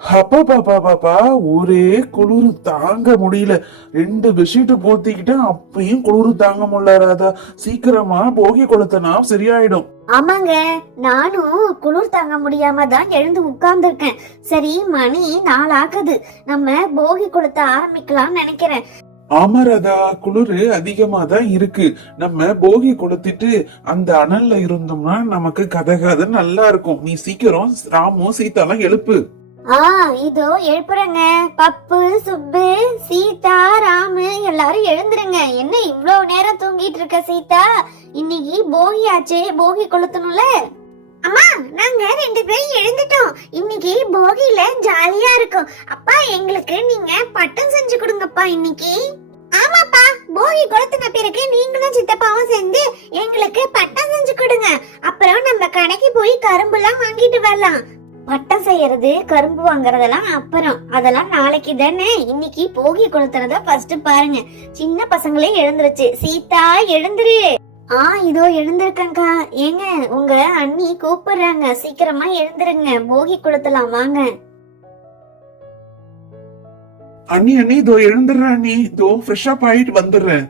அப்பா பாப்பா பாப்பா ஒரே குளிர் தாங்க முடியல. 2 பெட்ஷீட் போத்திக்கிட்டு அப்பயும் குளிர் தாங்க முடியல ராதா. சீக்கிரமா போகி கொளுத்தனா சரியாயிடும். ஆமாங்க, நானும் குளிர் தாங்க முடியாம தான் எழுந்து உட்கார்ந்துருக்கேன். சரி, மணி 4 ஆகுது, நம்ம போகி கொளுத்த ஆரம்பிக்கலாம்னு நினைக்கிறேன். ஆமா ராதா, குளிர் அதிகமா தான் இருக்கு. நம்ம போகி கொளுத்திட்டு அந்த அனல்ல இருந்தோம்னா நமக்கு கதை நல்லா இருக்கும். நீ சீக்கிரம் ராமு சீதாலாம் எழுப்பு. இதோ எழுப்புறேங்க. பப்பு, சுப்பு, சீதா, ராமு எல்லாரும் எழுந்துருங்க. என்ன இவ்வளவு நேரம் தூங்கிட்டு இருக்க சீதா? இன்னைக்கு போகி ஆச்சே, போகி கொளுத்தணும்ல. அம்மா, நாங்க 2 பேரும் எழுந்துட்டோம். இன்னைக்கு போகில ஜாலியா இருக்கும். அப்பா, எங்களுக்கு நீங்க பட்டம் செஞ்சு கொடுங்கப்பா இன்னைக்கு. ஆமாப்பா, போகி கொளுத்தின பிறகு நீங்களும் சித்தப்பாவும் சேர்ந்து எங்களுக்கு பட்டம் செஞ்சு கொடுங்க. அப்புறம் நம்ம கடைக்கு போய் கரும்பு எல்லாம் வாங்கிட்டு வரலாம். பட்டம் செய்யறது, கரும்பு வாங்குறதெல்லாம் அப்புறம், அதெல்லாம் நாளைக்கு தானே. இன்னைக்கு போகி கொளுத்துறத ஃபர்ஸ்ட் பாருங்க. சின்ன பசங்களே எழுந்துருச்சு. சீதா எழுந்துரு. இதோ எழுந்திருக்கேன்க்கா. ஏங்க, உங்க அண்ணி கூப்பிடுறாங்க, சீக்கிரமா எழுந்துருங்க, போகி கொளுத்தலாம் வாங்க. அண்ணி இதோ எழுந்துடுறேன். அண்ணி இதோ ஃப்ரெஷ் அப் ஆயிட்டு வந்துடுறேன்.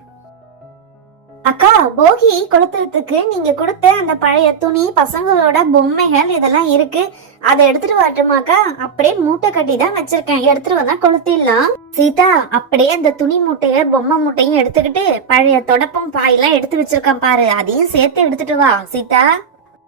அக்கா, போகி கொளுத்துறதுக்கு நீங்க கொடுத்த அந்த பழைய துணி, பசங்களோட பொம்மைகள் இதெல்லாம் இருக்கு. அதை எடுத்துட்டு வரட்டுமாக்கா? அப்படியே மூட்டை கட்டி தான் வச்சிருக்கேன், எடுத்துட்டு வந்தா கொளுத்திடலாம். சீதா, அப்படியே அந்த துணி மூட்டைய, பொம்மை மூட்டையும் எடுத்துக்கிட்டு பழைய தொடப்பம் பாயெல்லாம் எடுத்து வச்சிருக்கேன் பாரு, அதையும் சேர்த்து எடுத்துட்டு வா சீதா.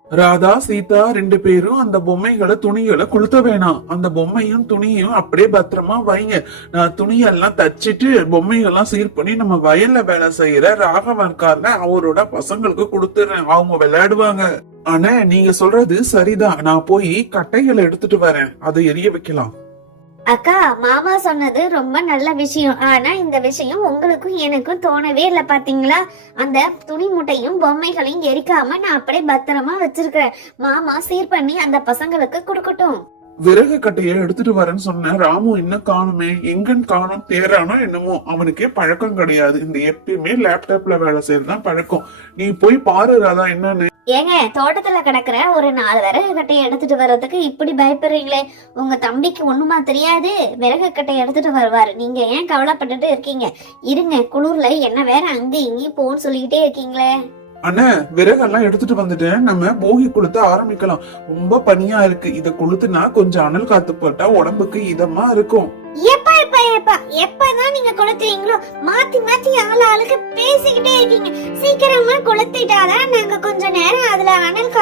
ராதா, சீதா 2 பேரும் அந்த பொம்மைகளை, துணிகளை கொளுத்த வேணாம். அந்த பொம்மையும் துணியும் அப்படியே பத்திரமா வைங்க. நான் துணியெல்லாம் தச்சிட்டு பொம்மைகள்லாம் சீர் பண்ணி நம்ம வயல்ல வேலை செய்யற ராகவன் இருக்காருல, அவரோட பசங்களுக்கு கொடுத்துறேன், அவங்க விளையாடுவாங்க. ஆனா நீங்க சொல்றது சரிதான், நான் போய் கட்டைகளை எடுத்துட்டு வரேன், அதை எரிய வைக்கலாம். அக்கா, மாமா சொன்னது ரொம்ப நல்ல விஷயம். ஆனா இந்த விஷயம் உங்களுக்கும் எனக்கும் தோணவே இல்லை பாத்தீங்களா? அந்த துணி மூட்டையும் பொம்மைகளையும் எரிக்காம நான் அப்படியே பத்திரமா வச்சிருக்கிறேன். மாமா சீர் பண்ணி அந்த பசங்களுக்கு கொடுக்கட்டும். விறகு கட்டைய எடுத்துட்டு வரேன்னு சொன்ன ராமு இன்னும் காணுமே, எங்கன்னு காணும், தேரானோ என்னமோ. அவனுக்கே பழக்கம் கிடையாது, இந்த எப்பயுமே லேப்டாப்ல வேலை செய்யறதுதான் பழக்கம். நீ போய் பாரு ராதா என்னன்னு. ஏங்க, தோட்டத்துல கிடக்குற ஒரு 4 விறகு கட்டையை எடுத்துட்டு வர்றதுக்கு இப்படி பயப்படுறீங்களே? உங்க தம்பிக்கு ஒண்ணுமா தெரியாது? விறகு கட்டையை எடுத்துட்டு வருவாரு, நீங்க ஏன் கவலைப்பட்டுட்டு இருக்கீங்க? இருங்க, குளிர்ல என்ன வேற அங்க இங்கேயும் போன்னு சொல்லிக்கிட்டே இருக்கீங்களே. அண்ணா, விறகெல்லாம் எடுத்துட்டு வந்துட்டேன், நம்ம போகி கொளுத்த ஆரம்பிக்கலாம். ரொம்ப பனியா இருக்கு, இத கொளுத்துனா கொஞ்சம் அனல் காத்து போட்டா உடம்புக்கு இதமா இருக்கும். எப்பதான் நீங்க கொளுத்துவீங்களோ? மாத்தி மாத்தி ஆளுக்கு பேசிக்கிட்டே இருக்கீங்க. சீக்கிரமா கொளுத்திட்டாதான் நாங்க கொஞ்ச நேரம் அதுல அனல்